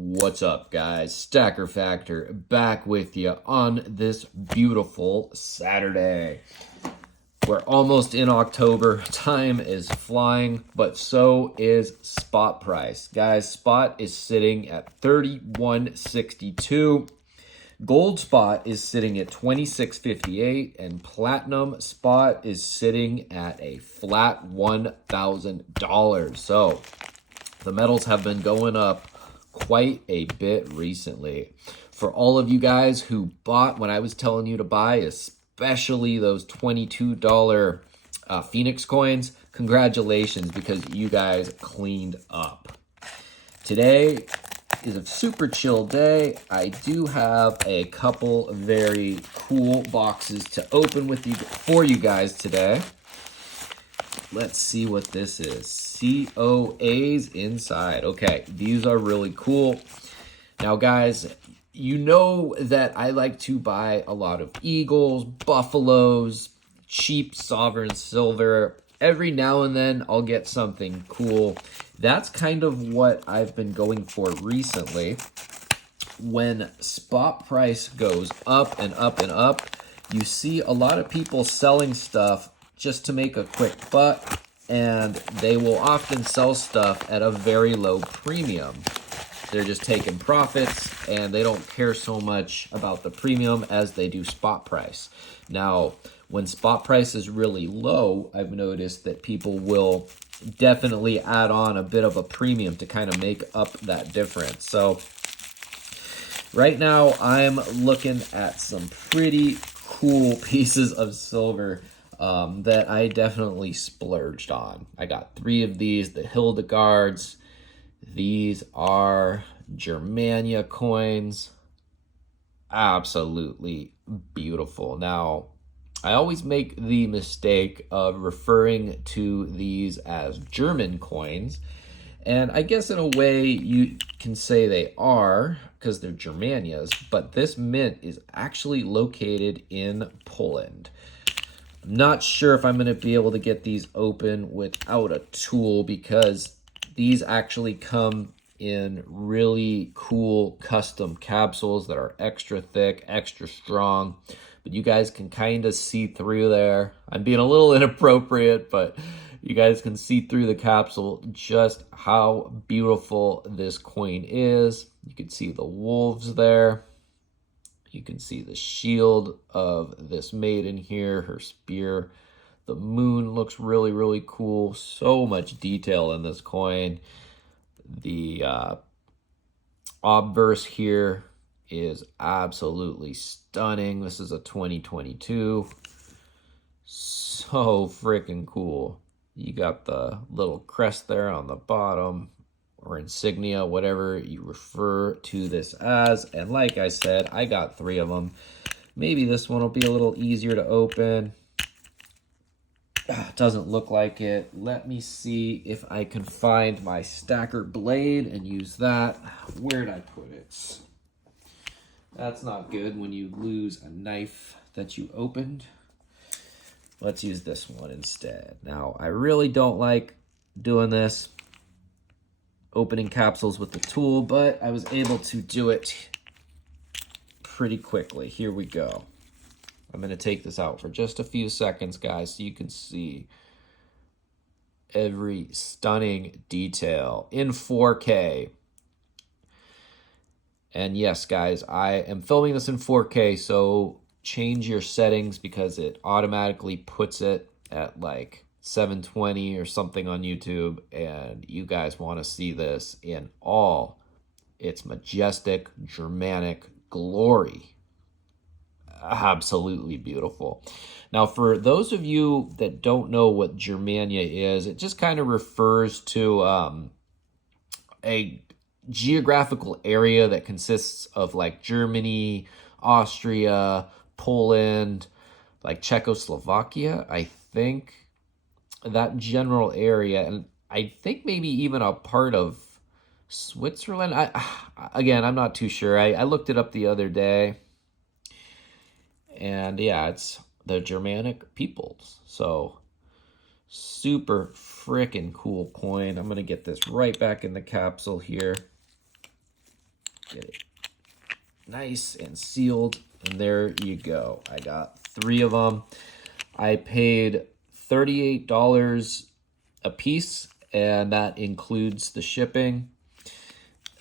What's up, guys? Stacker Factor back with you on this beautiful Saturday. We're almost in October. Time is flying, but so is spot price. Guys, spot is sitting at $31.62. Gold spot is sitting at $26.58, and platinum spot is sitting at a flat $1,000. So the metals have been going up quite a bit recently. For all of you guys who bought when I was telling you to buy, especially those $22 Phoenix coins, congratulations, because you guys cleaned up. Today is a super chill day. I do have a couple very cool boxes to open with you for you guys today. Let's see what this is. COAs inside. Okay, these are really cool. Now, guys, you know that I like to buy a lot of eagles, buffaloes, cheap sovereign silver. Every now and then I'll get something cool. That's kind of what I've been going for recently. When spot price goes up and up and up, you see a lot of people selling stuff just to make a quick buck, and they will often sell stuff at a very low premium. They're just taking profits, and they don't care so much about the premium as they do spot price. Now, when spot price is really low, I've noticed that people will definitely add on a bit of a premium to kind of make up that difference. So right now, I'm looking at some pretty cool pieces of silver that I definitely splurged on. I got 3 of these, the Hildegards. These are Germania coins. Absolutely beautiful. Now, I always make the mistake of referring to these as German coins. And I guess in a way you can say they are because they're Germanias, but this mint is actually located in Poland. I'm not sure if I'm going to be able to get these open without a tool because these actually come in really cool custom capsules that are extra thick, extra strong. But you guys can kind of see through there. I'm being a little inappropriate, but you guys can see through the capsule just how beautiful this coin is. You can see the wolves there. You can see the shield of this maiden here, her spear. The moon looks really, really cool. So much detail in this coin. The obverse here is absolutely stunning. This is a 2022. So freaking cool. You got the little crest there on the bottom, or insignia, whatever you refer to this as. And like I said, I got 3 of them. Maybe this one will be a little easier to open. Doesn't look like it. Let me see if I can find my stacker blade and use that. Where'd I put it? That's not good when you lose a knife that you opened. Let's use this one instead. Now, I really don't like doing this, opening capsules with the tool, but I was able to do it pretty quickly. Here we go. I'm going to take this out for just a few seconds, guys, so you can see every stunning detail in 4K. And yes, guys, I am filming this in 4K, so change your settings because it automatically puts it at like 720 or something on YouTube, and you guys want to see this in all its majestic Germanic glory. Absolutely beautiful. Now, for those of you that don't know what Germania is, it just kind of refers to a geographical area that consists of like Germany, Austria, Poland, like Czechoslovakia, I think, that general area, and I think maybe even a part of Switzerland. Again, I'm not too sure. I looked it up the other day. And yeah, it's the Germanic peoples. So super freaking cool coin. I'm going to get this right back in the capsule here. Get it nice and sealed. And there you go. I got 3 of them. I paid $38 a piece, and that includes the shipping.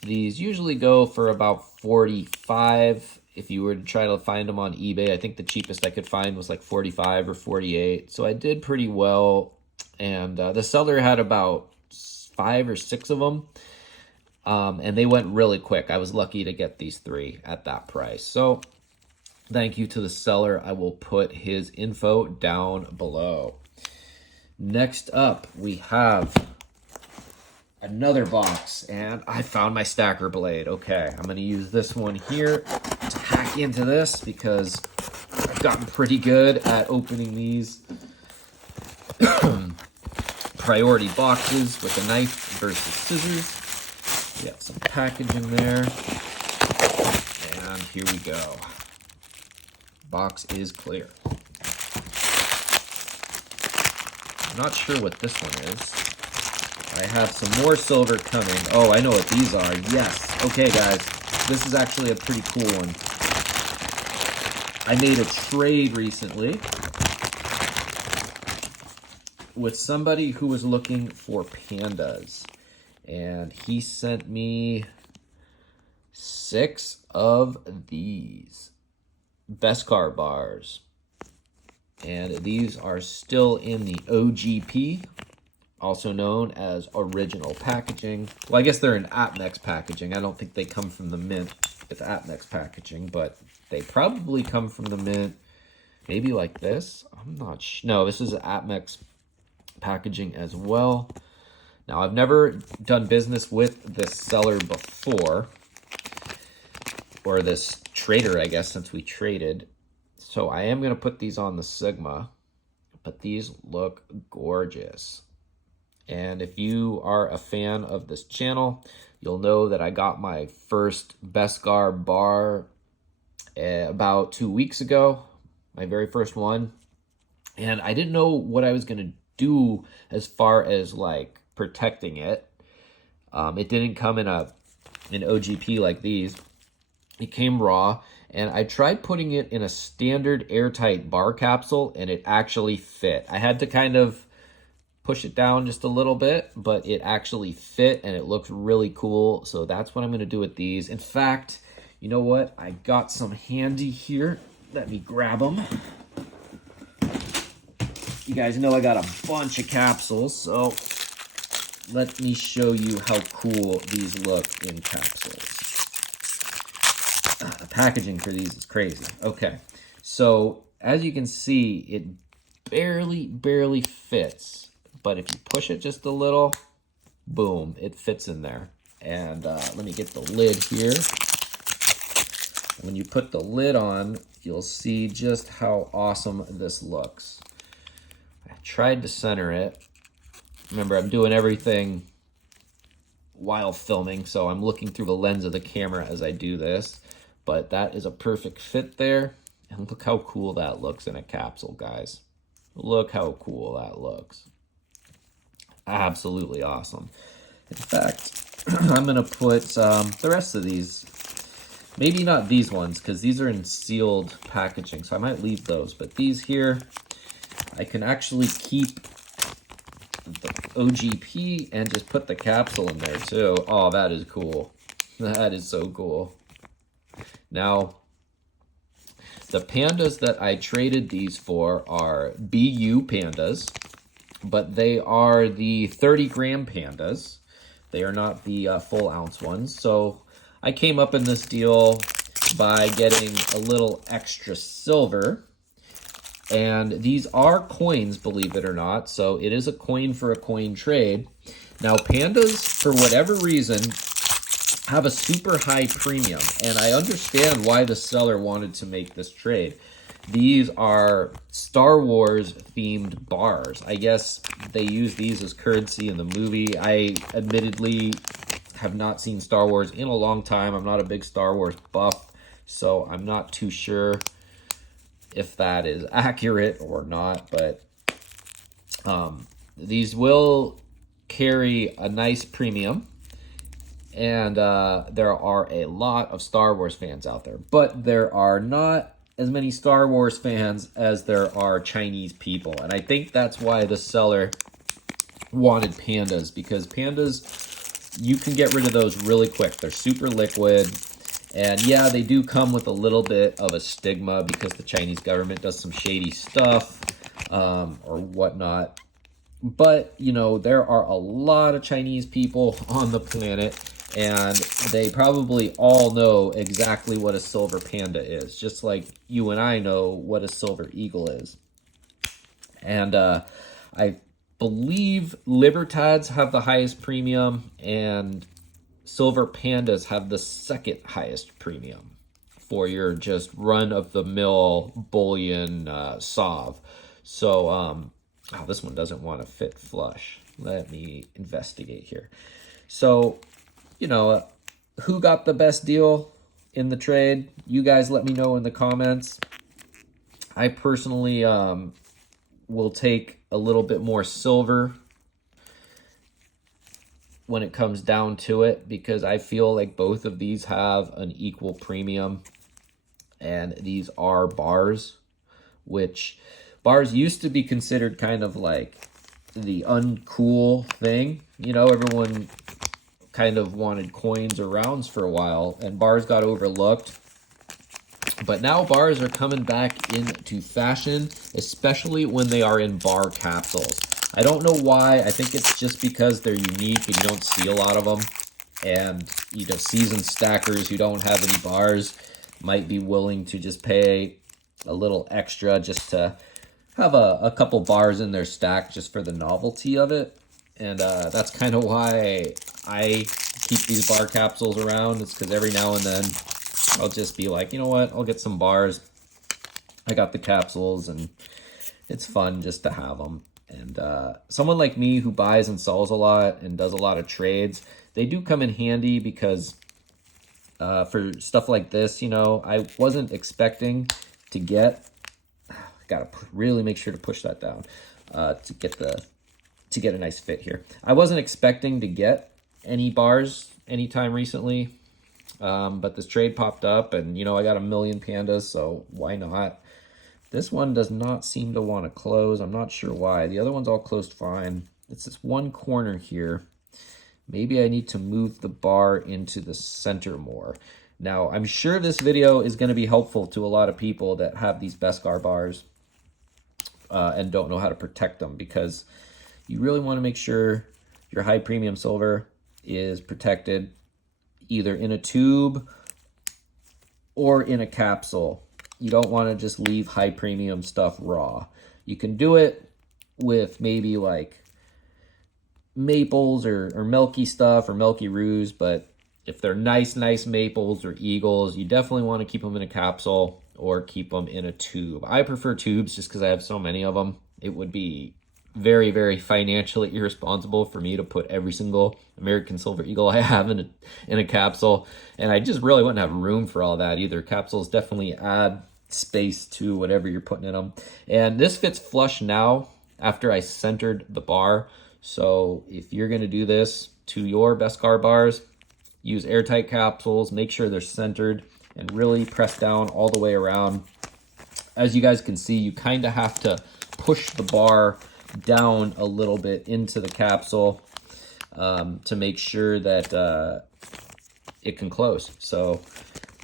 These usually go for about $45 if you were to try to find them on eBay. I think the cheapest I could find was like $45 or $48. So I did pretty well. And the seller had about 5 or 6 of them. And they went really quick. I was lucky to get these 3 at that price. So thank you to the seller. I will put his info down below. Next up, we have another box, and I found my stacker blade. Okay, I'm going to use this one here to hack into this because I've gotten pretty good at opening these priority boxes with a knife versus scissors. We got some packaging there, and here we go. Box is clear. I'm not sure what this one is. I have some more silver coming. Oh, I know what these are. Yes. Okay, guys. This is actually a pretty cool one. I made a trade recently with somebody who was looking for pandas. And he sent me 6 of these Beskar bars. And these are still in the OGP, also known as original packaging. Well, I guess they're in Apmex packaging. I don't think they come from the mint with Apmex packaging, but they probably come from the mint maybe like this. I'm not sure. No, this is Apmex packaging as well. Now, I've never done business with this seller before, or this trader, I guess, since we traded. So I am going to put these on the Sigma, but these look gorgeous. And if you are a fan of this channel, you'll know that I got my first Beskar bar about 2 weeks ago, my very first one. And I didn't know what I was going to do as far as like protecting it. It didn't come in an OGP like these. It came raw, and I tried putting it in a standard airtight bar capsule, and it actually fit. I had to kind of push it down just a little bit, but it actually fit, and it looks really cool. So that's what I'm going to do with these. In fact, you know what? I got some handy here. Let me grab them. You guys know I got a bunch of capsules, so let me show you how cool these look in capsules. The packaging for these is crazy. Okay, so as you can see, it barely fits, but if you push it just a little, boom, it fits in there. And let me get the lid here. When you put the lid on, you'll see just how awesome this looks. I tried to center it. Remember, I'm doing everything while filming, so I'm looking through the lens of the camera as I do this. But that is a perfect fit there. And look how cool that looks in a capsule, guys. Look how cool that looks. Absolutely awesome. In fact, I'm going to put the rest of these, maybe not these ones, because these are in sealed packaging, so I might leave those. But these here, I can actually keep the OGP and just put the capsule in there too. Oh, that is cool. That is so cool. Now, the pandas that I traded these for are BU pandas, but they are the 30-gram pandas. They are not the full ounce ones. So I came up in this deal by getting a little extra silver. And these are coins, believe it or not. So it is a coin for a coin trade. Now, pandas, for whatever reason, have a super high premium, and I understand why the seller wanted to make this trade. These are Star Wars themed bars. I guess they use these as currency in the movie. I admittedly have not seen Star Wars in a long time. I'm not a big Star Wars buff, so I'm not too sure if that is accurate or not, but these will carry a nice premium. And there are a lot of Star Wars fans out there, but there are not as many Star Wars fans as there are Chinese people. And I think that's why the seller wanted pandas, because pandas, you can get rid of those really quick. They're super liquid. And yeah, they do come with a little bit of a stigma because the Chinese government does some shady stuff or whatnot. But, you know, there are a lot of Chinese people on the planet, and they probably all know exactly what a silver panda is, just like you and I know what a silver eagle is. And I believe Libertads have the highest premium, and silver pandas have the second highest premium for your just run-of-the-mill bullion sauve. So, oh, this one doesn't want to fit flush. Let me investigate here. So, you know, who got the best deal in the trade? You guys let me know in the comments. I personally will take a little bit more silver when it comes down to it, because I feel like both of these have an equal premium. And these are bars, which bars used to be considered kind of like the uncool thing. You know, everyone kind of wanted coins or rounds for a while, and bars got overlooked. But now bars are coming back into fashion, especially when they are in bar capsules. I don't know why. I think it's just because they're unique and you don't see a lot of them. And, you know, seasoned stackers who don't have any bars might be willing to just pay a little extra just to have a couple bars in their stack just for the novelty of it. And that's kind of why I keep these bar capsules around. It's because every now and then I'll just be like, you know what, I'll get some bars. I got the capsules, and it's fun just to have them. And someone like me who buys and sells a lot and does a lot of trades, they do come in handy because for stuff like this, you know, I wasn't expecting to get, gotta really make sure to push that down to get a nice fit here. I wasn't expecting to get any bars anytime recently, but this trade popped up, and you know, I got a million pandas, so why not? This one does not seem to want to close. I'm not sure why. The other one's all closed fine. It's this one corner here. Maybe I need to move the bar into the center more. Now, I'm sure this video is going to be helpful to a lot of people that have these Beskar bars and don't know how to protect them, because you really want to make sure your high premium silver is protected either in a tube or in a capsule. You don't want to just leave high premium stuff raw. You can do it with maybe like maples or milky stuff or milky roos, but if they're nice maples or eagles, you definitely want to keep them in a capsule or keep them in a tube. I prefer tubes just because I have so many of them. It would be very, very financially irresponsible for me to put every single American Silver Eagle I have in a capsule, and I just really wouldn't have room for all that either. Capsules definitely add space to whatever you're putting in them, and this fits flush now after I centered the bar. So if you're going to do this to your Beskar bars, use airtight capsules, make sure they're centered, and really press down all the way around. As you guys can see, you kind of have to push the bar down a little bit into the capsule to make sure that it can close. So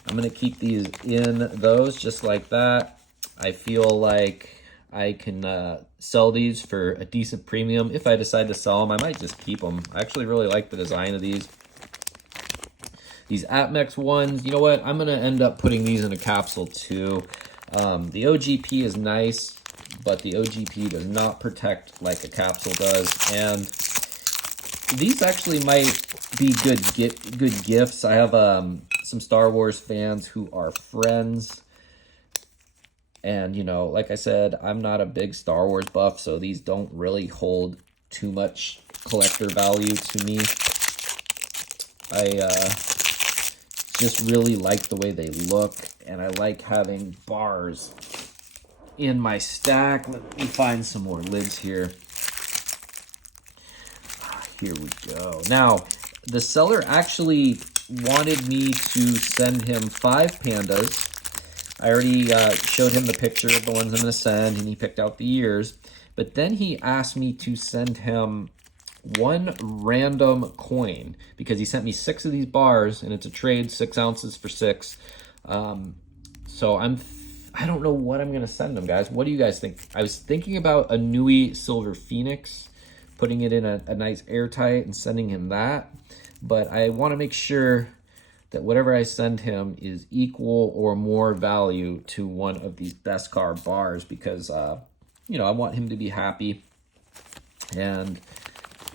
I'm going to keep these in those just like that. I feel like I can sell these for a decent premium. If I decide to sell them, I might just keep them. I actually really like the design of these. These Atmex ones, you know what? I'm going to end up putting these in a capsule too. The OGP is nice, but the OGP does not protect like a capsule does. And these actually might be good gifts. I have some Star Wars fans who are friends. And, you know, like I said, I'm not a big Star Wars buff, so these don't really hold too much collector value to me. I just really like the way they look, and I like having bars in my stack. Let me find some more lids here. Here we go. Now, the seller actually wanted me to send him 5 pandas. I already showed him the picture of the ones I'm going to send, and he picked out the ears. But then he asked me to send him 1 random coin because he sent me 6 of these bars, and it's a trade, 6 ounces for 6. So I don't know what I'm going to send him, guys. What do you guys think? I was thinking about a Nui Silver Phoenix, putting it in a nice airtight and sending him that. But I want to make sure that whatever I send him is equal or more value to one of these Beskar bars because, you know, I want him to be happy. And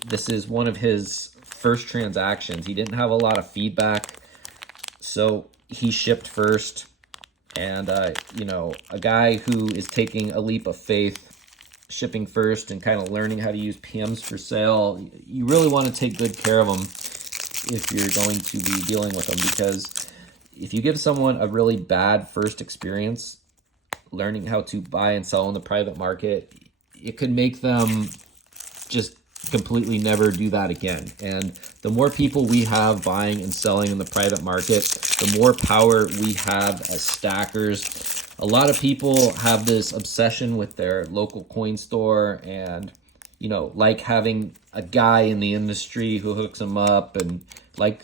this is one of his first transactions. He didn't have a lot of feedback, so he shipped first. And, you know, a guy who is taking a leap of faith, shipping first and kind of learning how to use PMs for sale, you really want to take good care of them if you're going to be dealing with them, because if you give someone a really bad first experience learning how to buy and sell in the private market, it could make them just completely never do that again. And the more people we have buying and selling in the private market, the more power we have as stackers. A lot of people have this obsession with their local coin store and, you know, like having a guy in the industry who hooks them up and like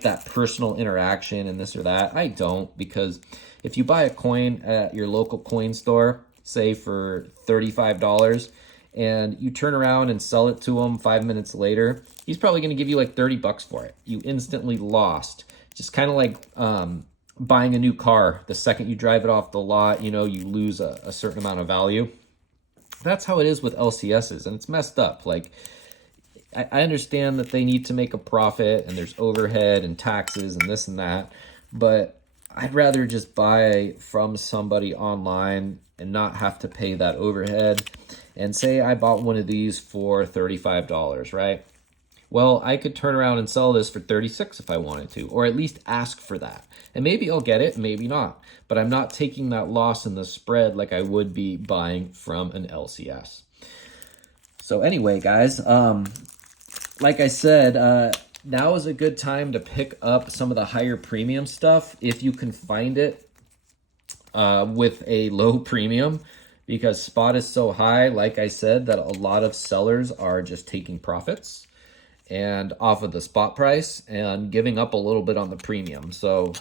that personal interaction and this or that. I don't, because if you buy a coin at your local coin store, say for $35, and you turn around and sell it to him 5 minutes later, he's probably going to give you like 30 bucks for it. You instantly lost. Just kind of like buying a new car. The second you drive it off the lot, you know, you lose a certain amount of value. That's how it is with LCSs, and it's messed up. Like, I understand that they need to make a profit, and there's overhead and taxes and this and that, but I'd rather just buy from somebody online and not have to pay that overhead. And say I bought one of these for $35, right? Well, I could turn around and sell this for $36 if I wanted to, or at least ask for that. And maybe I'll get it, maybe not. But I'm not taking that loss in the spread like I would be buying from an LCS. So anyway, guys, like I said, now is a good time to pick up some of the higher premium stuff if you can find it with a low premium, because spot is so high, like I said, that a lot of sellers are just taking profits and off of the spot price and giving up a little bit on the premium. So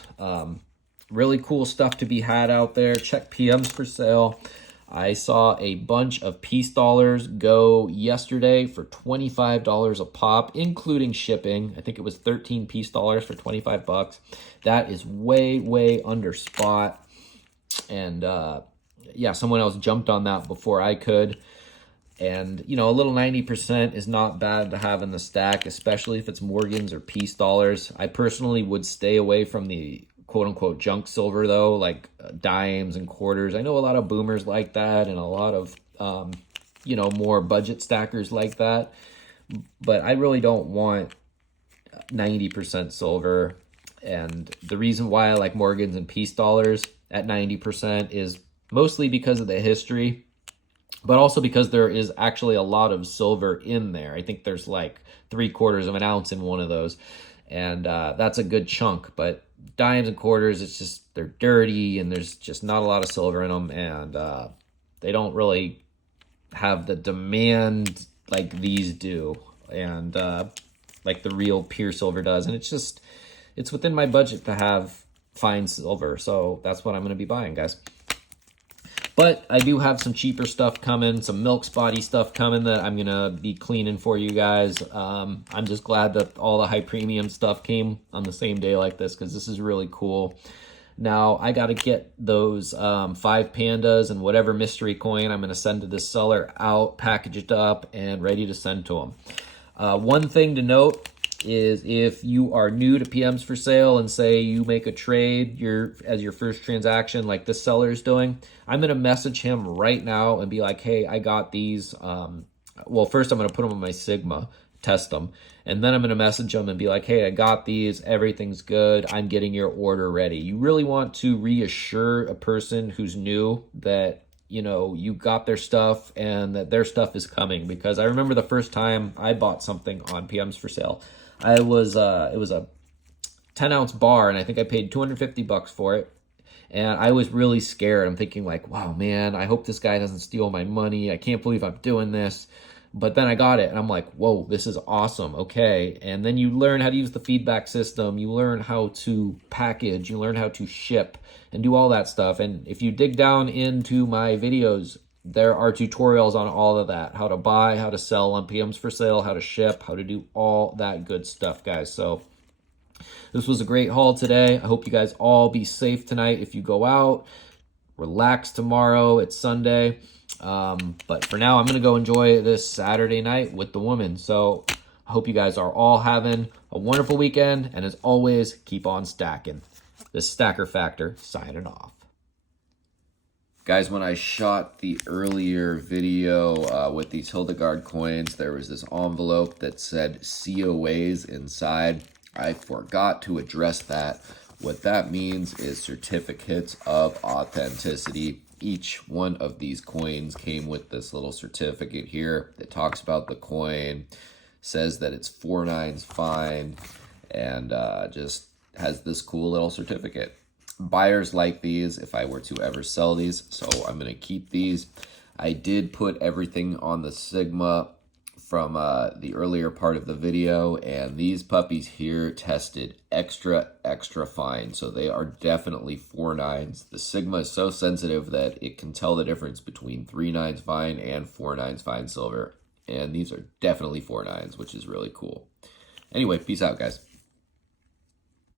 really cool stuff to be had out there. Check PMs for sale. I saw a bunch of peace dollars go yesterday for $25 a pop, including shipping. I think it was 13 peace dollars for 25 bucks. That is way, way under spot. And yeah, someone else jumped on that before I could. And, you know, a little 90% is not bad to have in the stack, especially if it's Morgans or peace dollars. I personally would stay away from the quote-unquote junk silver, though, like dimes and quarters. I know a lot of boomers like that and a lot of, you know, more budget stackers like that. But I really don't want 90% silver. And the reason why I like Morgans and peace dollars at 90% is mostly because of the history, but also because there is actually a lot of silver in there. I think there's like 3/4 of an ounce in one of those, and that's a good chunk. But dimes and quarters, it's just, they're dirty and there's just not a lot of silver in them, and they don't really have the demand like these do, and like the real pure silver does. And it's within my budget to have fine silver, so that's what I'm going to be buying, guys. But I do have some cheaper stuff coming, some milk spotty stuff coming that I'm going to be cleaning for you guys. I'm just glad that all the high premium stuff came on the same day like this, because this is really cool. Now, I got to get those 5 pandas and whatever mystery coin I'm going to send to this seller out, packaged up, and ready to send to them. One thing to note is if you are new to PMs for sale and say you make a trade as your first transaction like this seller is doing, I'm going to message him right now and be like, hey, I got these. Well, first I'm going to put them on my Sigma, test them, and then I'm going to message him and be like, hey, I got these. Everything's good. I'm getting your order ready. You really want to reassure a person who's new that, you know, you got their stuff and that their stuff is coming, because I remember the first time I bought something on PMs for sale, it was a 10-ounce bar, and I think I paid 250 bucks for it. And I was really scared. I'm thinking like, wow, man, I hope this guy doesn't steal my money. I can't believe I'm doing this. But then I got it and I'm like, whoa, this is awesome. Okay. And then you learn how to use the feedback system. You learn how to package. You learn how to ship and do all that stuff. And if you dig down into my videos, there are tutorials on all of that. How to buy, how to sell on PMs for sale, how to ship, how to do all that good stuff, guys. So this was a great haul today. I hope you guys all be safe tonight if you go out. Relax tomorrow. It's Sunday. But for now, I'm going to go enjoy this Saturday night with the woman. So I hope you guys are all having a wonderful weekend. And as always, keep on stacking. The Stacker Factor signing off. Guys, when I shot the earlier video with these Hildegard coins, there was this envelope that said COAs inside. I forgot to address that. What that means is certificates of authenticity. Each one of these coins came with this little certificate here that talks about the coin, says that it's 4/9 fine, and just has this cool little certificate. Buyers like these if I were to ever sell these, so I'm going to keep these. I did put everything on the Sigma from the earlier part of the video, and these puppies here tested extra fine, so they are definitely 4/9. The Sigma is so sensitive that it can tell the difference between 3/9 fine and 4/9 fine silver, and these are definitely 4/9, which is really cool. Anyway, peace out, guys.